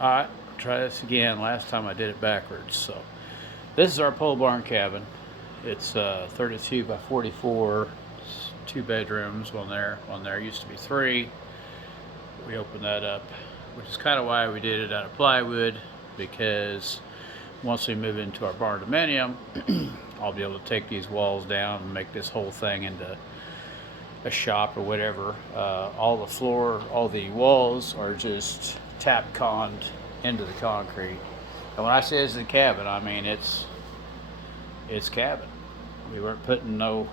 Alright, try this again. Last time I did it backwards. So this is our pole barn cabin. It's 32 by 44. It's 2 bedrooms. One there used to be 3. We opened that up, which is kind of why we did it out of plywood, because once we move into our barndominium, I'll be able to take these walls down and make this whole thing into a shop or whatever. All the walls are just tap conned into the concrete. And when I say it's a cabin, I mean it's cabin. We weren't putting no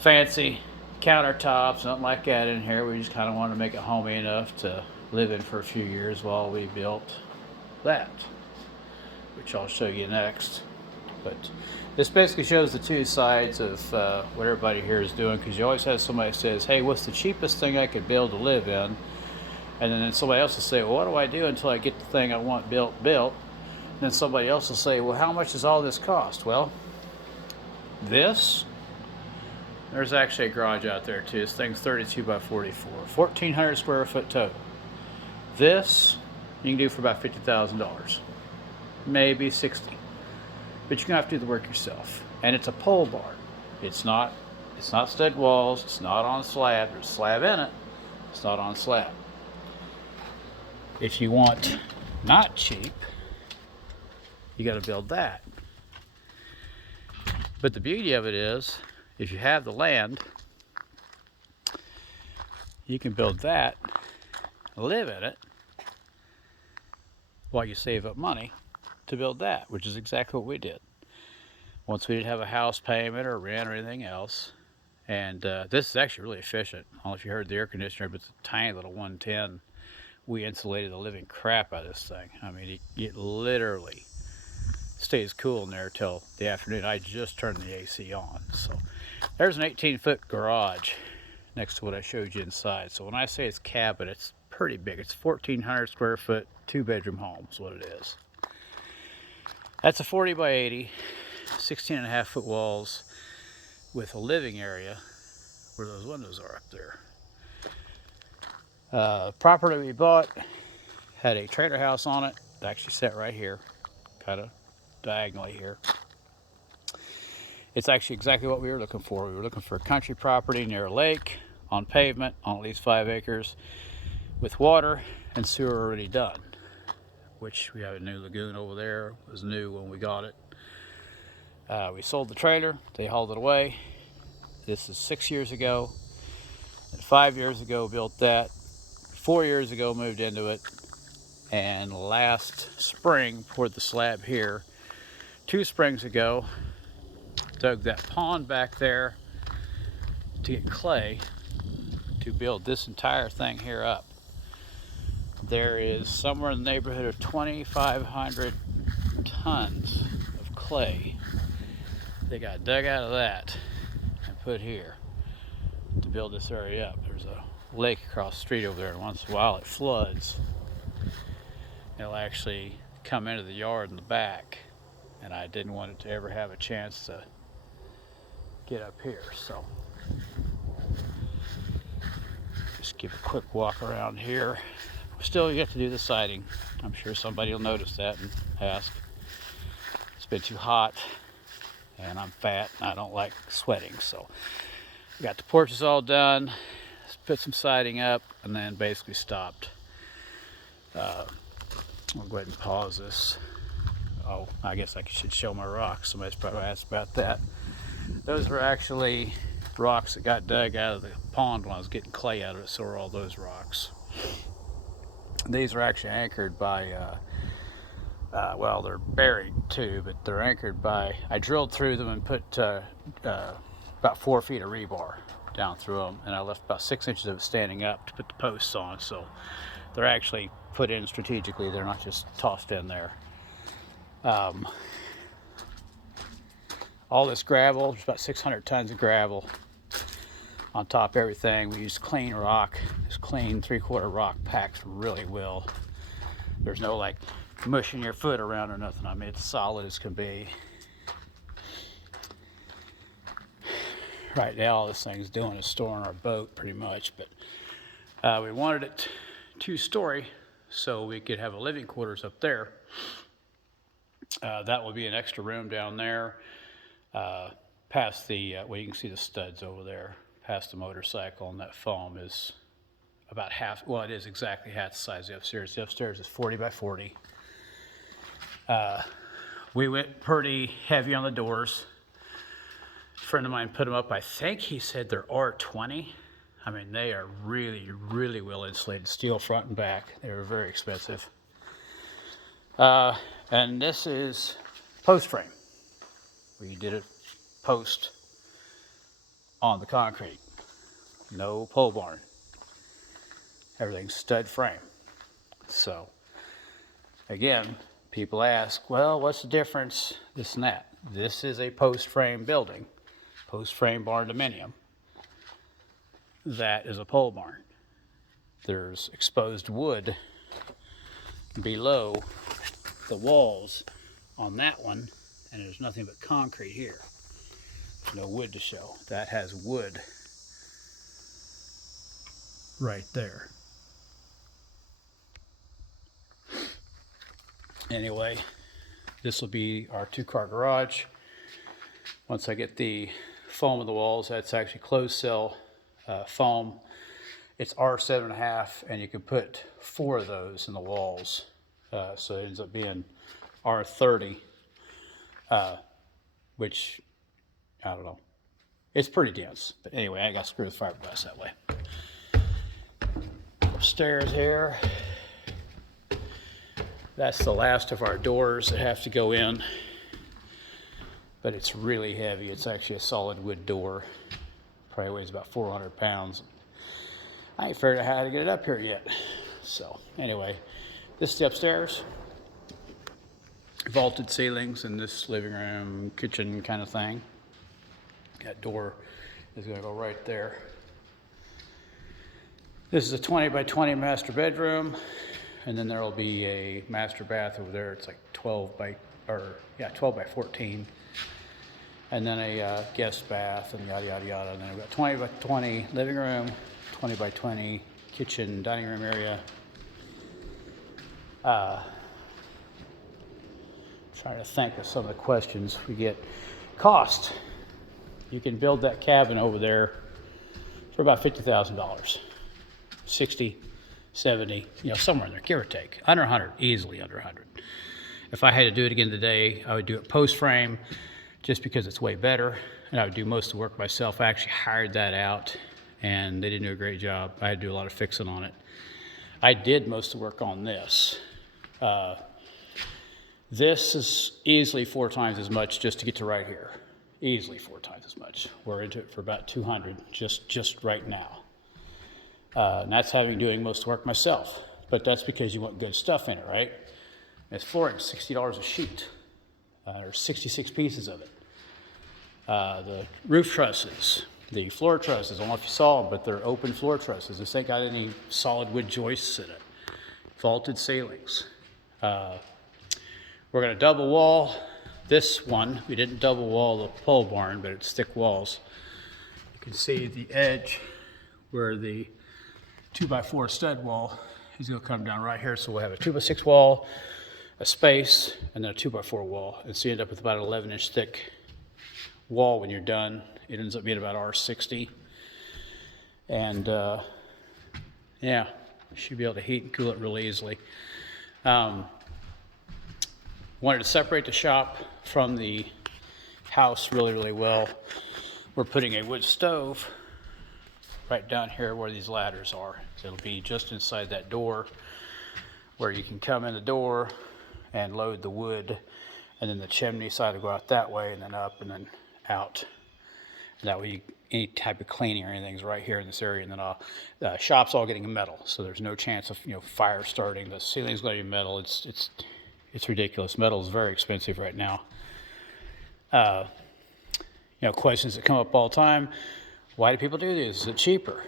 fancy countertops, nothing like that in here. We just kind of wanted to make it homey enough to live in for a few years while we built that, which I'll show you next. But this basically shows the two sides of what everybody here is doing, because you always have somebody that says, hey, what's the cheapest thing I could build to live in? And then somebody else will say, well, what do I do until I get the thing I want built? And then somebody else will say, well, how much does all this cost? Well, there's actually a garage out there too. This thing's 32 by 44, 1,400 square foot total. This you can do for about $50,000, maybe 60. But you're gonna have to do the work yourself. And it's a pole barn. It's not stud walls. It's not on slab. There's a slab in it. It's not on slab. If you want not cheap, you got to build that. But the beauty of it is, if you have the land, you can build that, live in it, while you save up money to build that, which is exactly what we did. Once we didn't have a house payment or rent or anything else. And this is actually really efficient. I don't know if you heard the air conditioner, but it's a tiny little 110. We insulated the living crap out of this thing. I mean, it literally stays cool in there till the afternoon. I just turned the AC on. So there's an 18-foot garage next to what I showed you inside. So when I say it's cabin, it's pretty big. It's 1,400 square foot, 2-bedroom home is what it is. That's a 40 by 80, 16.5-foot walls with a living area where those windows are up there. Property we bought had a trailer house on it. It actually sat right here, kind of diagonally here. It's actually exactly what we were looking for. We were looking for a country property near a lake, on pavement, on at least 5 acres, with water and sewer already done, which we have a new lagoon over there. It was new when we got it. We sold the trailer. They hauled it away. This is 6 years ago. And 5 years ago built that. 4 years ago moved into it, and last spring poured the slab here. 2 springs ago dug that pond back there to get clay to build this entire thing here up. There is somewhere in the neighborhood of 2,500 tons of clay they got dug out of that and put here to build this area up. There's a lake across the street over there, and once in a while it floods. It'll actually come into the yard in the back, and I didn't want it to ever have a chance to get up here. So just give a quick walk around here. Still yet to do the siding. I'm sure somebody will notice that and ask. It's been too hot, and I'm fat and I don't like sweating. So we got the porches all done, put some siding up, and then basically stopped. I'll go ahead and pause this. Oh, I guess I should show my rocks. Somebody's probably asked about that. Those were actually rocks that got dug out of the pond when I was getting clay out of it, so are all those rocks. These are actually anchored by, well, they're buried too, but they're anchored by, I drilled through them and put about 4 feet of rebar down through them, and I left about 6 inches of it standing up to put the posts on. So they're actually put in strategically. They're not just tossed in there. All this gravel, there's about 600 tons of gravel on top of everything. We use clean rock. This clean 3/4 rock packs really well. There's no like mushing your foot around or nothing. I mean, it's solid as can be. Right now all this thing's doing is storing our boat pretty much, but we wanted it 2-story, so we could have a living quarters up there. That would be an extra room down there, past the, well, you can see the studs over there, past the motorcycle, and that foam is about half, well, it is exactly half the size of the upstairs. The upstairs is 40 by 40. We went pretty heavy on the doors. A friend of mine put them up, I think he said they're R20. I mean, they are really, really well insulated, steel front and back. They were very expensive. And this is post frame. We did it post on the concrete. No pole barn. Everything's stud frame. So, again, people ask, well, what's the difference? This and that. This is a post frame building, post frame barndominium. That is a pole barn. There's exposed wood below the walls on that one, and there's nothing but concrete here. No wood to show. That has wood right there. Anyway, this will be our 2-car garage. Once I get the foam in the walls, that's actually closed cell foam. It's R7.5, and you can put 4 of those in the walls. So it ends up being R30, which, I don't know. It's pretty dense. But anyway, I got screwed with fiberglass that way. Upstairs here. That's the last of our doors that have to go in. But it's really heavy. It's actually a solid wood door. Probably weighs about 400 pounds. I ain't figured out how to get it up here yet. So anyway, this is the upstairs. Vaulted ceilings in this living room, kitchen kind of thing. That door is going to go right there. This is a 20 by 20 master bedroom, and then there will be a master bath over there. It's like 12 by 14, and then a guest bath and yada yada yada. And then we've got 20 by 20 living room, 20 by 20 kitchen dining room area. Trying to think of some of the questions we get. Cost. You can build that cabin over there for about $50,000. 60, 70, somewhere in there, give or take. Under 100, easily under 100. If I had to do it again today, I would do it post frame just because it's way better, and I would do most of the work myself. I actually hired that out, and they didn't do a great job. I had to do a lot of fixing on it. I did most of the work on this. This is easily 4 times as much just to get to right here. Easily 4 times as much. We're into it for about 200 just right now. And that's doing most of the work myself. But that's because you want good stuff in it, right? It's flooring, $60 a sheet. There's 66 pieces of it. The roof trusses, the floor trusses, I don't know if you saw them, but they're open floor trusses. This ain't got any solid wood joists in it. Vaulted ceilings. We're going to double wall this one. We didn't double wall the pole barn, but it's thick walls. You can see the edge where the 2x4 stud wall is going to come down right here. So we'll have a 2x6 wall, a space, and then a 2x4 wall. And so you end up with about an 11-inch thick wall when you're done. It ends up being about R60. And yeah, should be able to heat and cool it really easily. Wanted to separate the shop from the house really, really well. We're putting a wood stove right down here where these ladders are. So it'll be just inside that door where you can come in the door and load the wood, and then the chimney side will go out that way and then up and then out. And that way any type of cleaning or anything's right here in this area. And then the shop's all getting metal, so there's no chance of fire starting. The ceiling's going to be metal. It's ridiculous. Metal is very expensive right now. Questions that come up all the time. Why do people do this? Is it cheaper?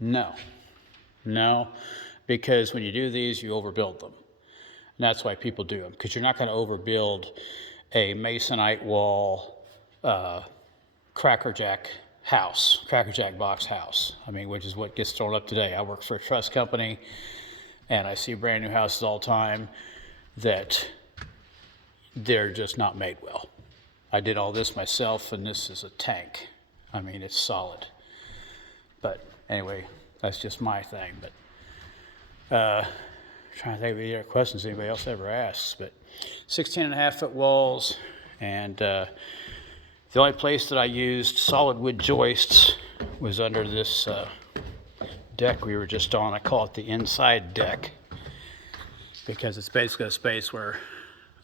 No, because when you do these, you overbuild them. And that's why people do them, because you're not going to overbuild a masonite wall, crackerjack box house. I mean, which is what gets thrown up today. I work for a truss company, And I see brand new houses all the time that they're just not made well. I did all this myself, and this is a tank. I mean, it's solid. But anyway, that's just my thing. But trying to think of any other questions anybody else ever asks. But 16.5-foot walls, and the only place that I used solid wood joists was under this deck we were just on. I call it the inside deck because it's basically a space where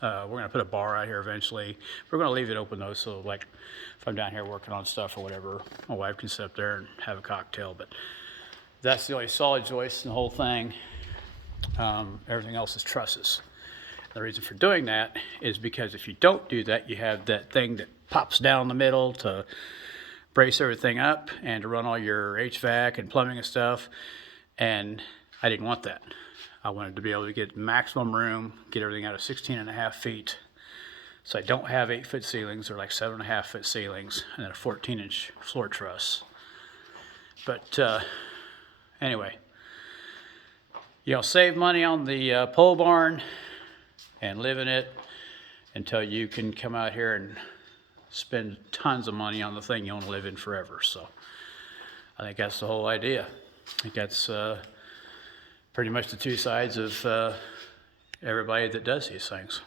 we're going to put a bar out here eventually. We're going to leave it open though, so like if I'm down here working on stuff or whatever, my wife can sit up there and have a cocktail. But that's the only solid joist in the whole thing. Everything else is trusses. The reason for doing that is because if you don't do that, you have that thing that pops down the middle to brace everything up and to run all your HVAC and plumbing and stuff. And I didn't want that. I wanted to be able to get maximum room, get everything out of 16.5 feet. So I don't have 8-foot ceilings, they're like 7.5-foot ceilings, and then a 14-inch floor truss. But anyway, save money on the pole barn and live in it until you can come out here and spend tons of money on the thing you want to live in forever. So I think that's the whole idea. I think that's pretty much the two sides of everybody that does these things.